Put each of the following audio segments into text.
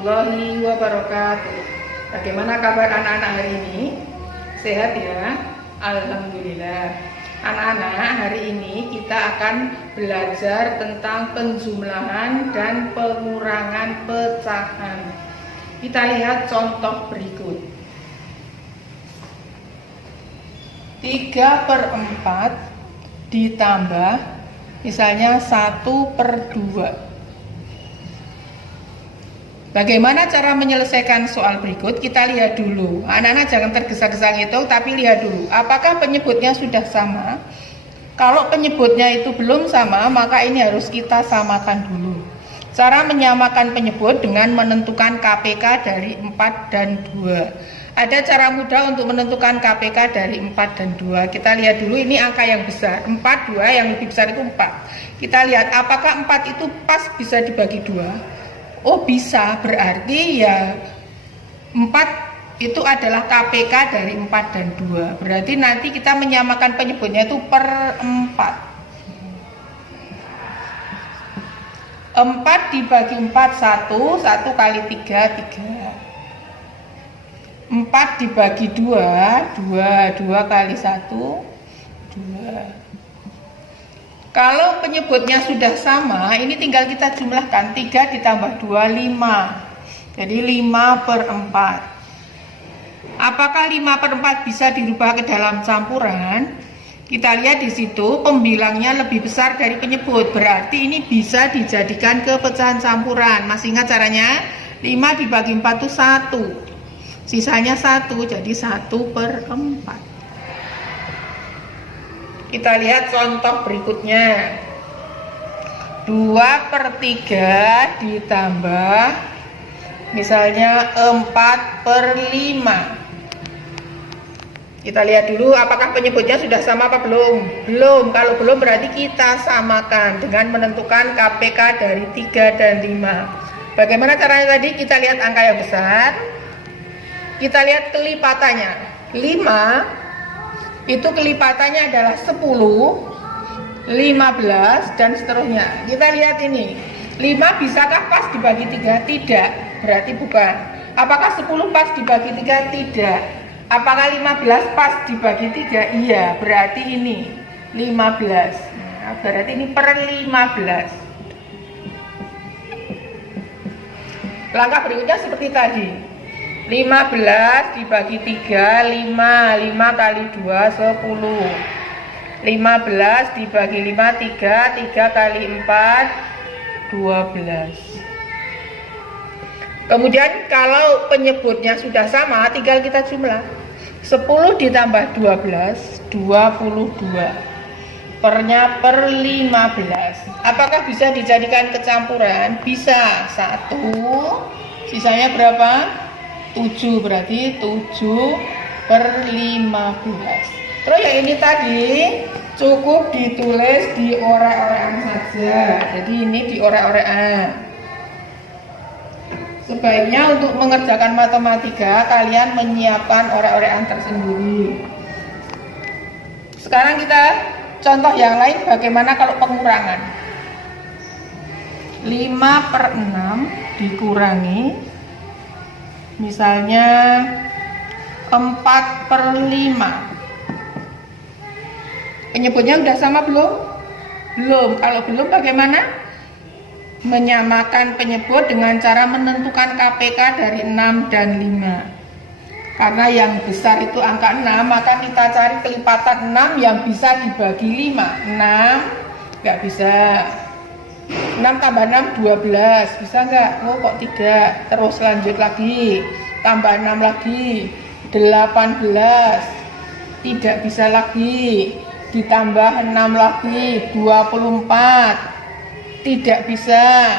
warahmatullahi wabarakatuh. Bagaimana kabar anak-anak hari ini? Sehat ya? Alhamdulillah. Anak-anak, hari ini kita akan belajar tentang penjumlahan dan pengurangan pecahan. Kita lihat contoh berikut. 3/4 ditambah misalnya 1/2. Bagaimana cara menyelesaikan soal berikut? Kita lihat dulu. Anak-anak jangan tergesa-gesa ngitung, tapi lihat dulu. Apakah penyebutnya sudah sama? Kalau penyebutnya itu belum sama, maka ini harus kita samakan dulu. Cara menyamakan penyebut dengan menentukan KPK dari 4 dan 2. Ada cara mudah untuk menentukan KPK dari 4 dan 2. Kita lihat dulu, ini angka yang besar. 4, 2, yang lebih besar itu 4. Kita lihat apakah 4 itu pas bisa dibagi 2. Oh bisa, berarti ya 4 itu adalah KPK dari 4 dan 2. Berarti nanti kita menyamakan penyebutnya itu per 4. 4 dibagi 4, 1 kali 3, 3. 4 dibagi 2, 2 kali 1, 2. Kalau penyebutnya sudah sama, ini tinggal kita jumlahkan. 3 ditambah 2, 5. Jadi 5/4. Apakah 5/4 bisa dirubah ke dalam campuran? Kita lihat di situ pembilangnya lebih besar dari penyebut. Berarti ini bisa dijadikan ke pecahan campuran. Masih ingat caranya? 5 dibagi 4 itu 1. Sisanya 1, jadi 1/4. Kita lihat contoh berikutnya. 2/3 ditambah misalnya 4/5. Kita lihat dulu apakah penyebutnya sudah sama apa belum. Belum. Kalau belum berarti kita samakan dengan menentukan KPK dari 3 dan 5. Bagaimana caranya tadi? Kita lihat angka yang besar. Kita lihat kelipatannya. 5 itu kelipatannya adalah 10, 15 dan seterusnya. Kita lihat ini, 5 bisakah pas dibagi 3? Tidak, berarti bukan. Apakah 10 pas dibagi 3? Tidak. Apakah 15 pas dibagi 3? Iya, berarti ini 15. Nah, berarti ini per 15. Langkah berikutnya seperti tadi. 15 dibagi 3, 5 kali 2, 10. 15 dibagi 5, 3 kali 4, 12. Kemudian kalau penyebutnya sudah sama, tinggal kita jumlah. 10 ditambah 12, 22. Pernya per 15. Apakah bisa dijadikan kecampuran? Bisa. 1, sisanya berapa? 7, berarti 7/15. Terus yang ini tadi cukup ditulis di orek-orekan saja. Jadi ini di orek-orekan. Sebaiknya untuk mengerjakan matematika kalian menyiapkan orek-orekan tersendiri. Sekarang kita contoh yang lain, bagaimana kalau pengurangan. 5/6 dikurangi misalnya 4/5. Penyebutnya udah sama belum? Belum. Kalau belum bagaimana? Menyamakan penyebut dengan cara menentukan KPK dari 6 dan 5. Karena yang besar itu angka 6, maka kita cari kelipatan 6 yang bisa dibagi 5. 6 nggak bisa. 6 tambah 6, 12. Bisa nggak? Oh kok 3. Terus lanjut lagi. Tambah 6 lagi. 18. Tidak bisa lagi. Ditambah 6 lagi. 24. Tidak bisa.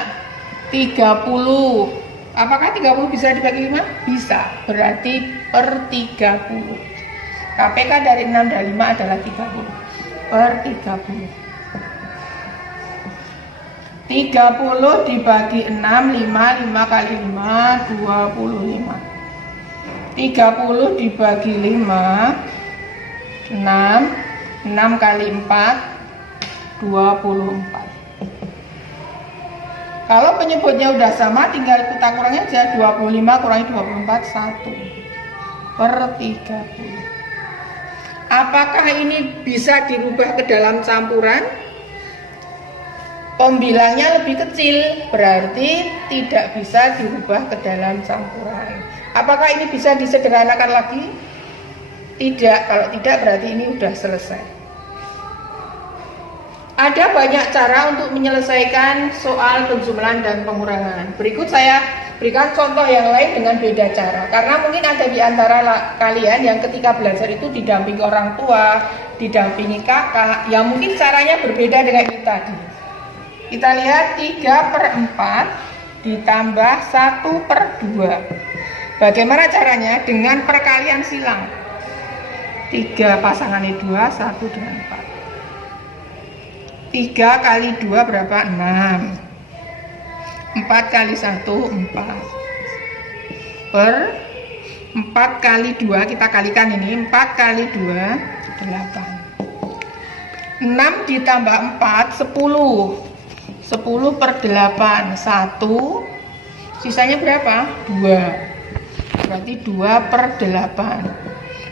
30. Apakah 30 bisa dibagi 5? Bisa. Berarti per 30. KPK dari 6 dan 5 adalah 30. Per 30. 30 dibagi 6, 5 kali 5, 25. 30 dibagi 5, 6 kali 4, 24. Kalau penyebutnya udah sama, tinggal kita kurangi aja. 25 kurangi 24, 1 per 30. Apakah ini bisa dirubah ke dalam campuran? Pembilangnya lebih kecil, berarti tidak bisa dirubah ke dalam campuran. Apakah ini bisa disederhanakan lagi? Tidak, kalau tidak berarti ini sudah selesai. Ada banyak cara untuk menyelesaikan soal penjumlahan dan pengurangan. Berikut saya berikan contoh yang lain dengan beda cara. Karena mungkin ada di antara kalian yang ketika belajar itu didampingi orang tua, didampingi kakak, yang mungkin caranya berbeda dengan ini tadi. Kita lihat 3/4 ditambah 1/2. Bagaimana caranya? Dengan perkalian silang. 3 pasangannya 2, 1 dengan 4. 3 kali 2 berapa? 6. 4 kali 1, 4. Per 4 kali 2, kita kalikan ini. 4 kali 2, 8. 6 ditambah 4, 10. 10 per 8, 1. Sisanya berapa? 2. Berarti 2 per 8.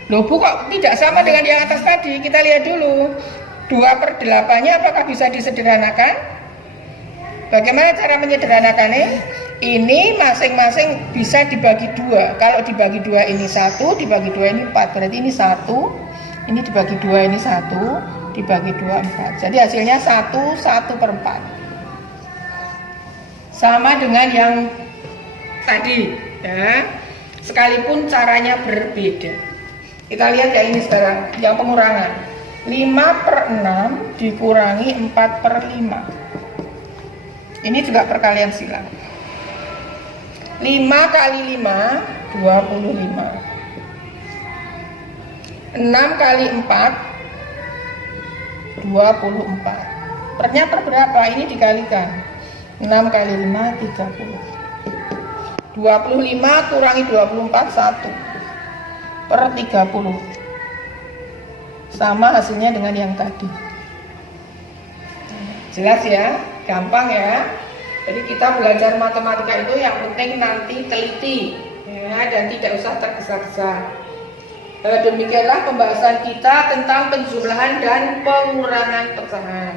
Loh Bu, kok tidak sama dengan yang atas tadi? Kita lihat dulu. 2 per 8-nya apakah bisa disederhanakan? Bagaimana cara menyederhanakannya? Ini masing-masing bisa dibagi 2. Kalau dibagi 2 ini 1, dibagi 2 ini 4. Berarti ini 1, ini dibagi 2 ini 1, dibagi 2 4. Jadi hasilnya 1, 1/4. Sama dengan yang tadi ya. Sekalipun caranya berbeda. Kita lihat yang ini sekarang, yang pengurangan. 5/6 dikurangi 4/5. Ini juga perkalian silang. 5 kali 5, 25. 6 kali 4, 24. Pernya per berapa? Ini dikalikan. 6 kali 5, 30. 25 kurangi 24, 1 per 30. Sama hasilnya dengan yang tadi. Jelas ya, gampang ya. Jadi kita belajar matematika itu yang penting nanti teliti ya, dan tidak usah tergesa-gesa. Demikianlah pembahasan kita tentang penjumlahan dan pengurangan pecahan.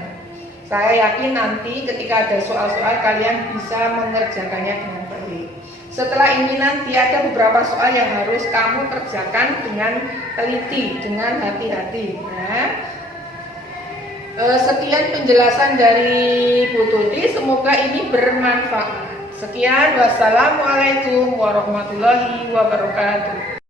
Saya yakin nanti ketika ada soal-soal kalian bisa mengerjakannya dengan baik. Setelah ini nanti ada beberapa soal yang harus kamu kerjakan dengan teliti, dengan hati-hati ya. Sekian penjelasan dari Bu Tuti, semoga ini bermanfaat. Sekian, wassalamualaikum warahmatullahi wabarakatuh.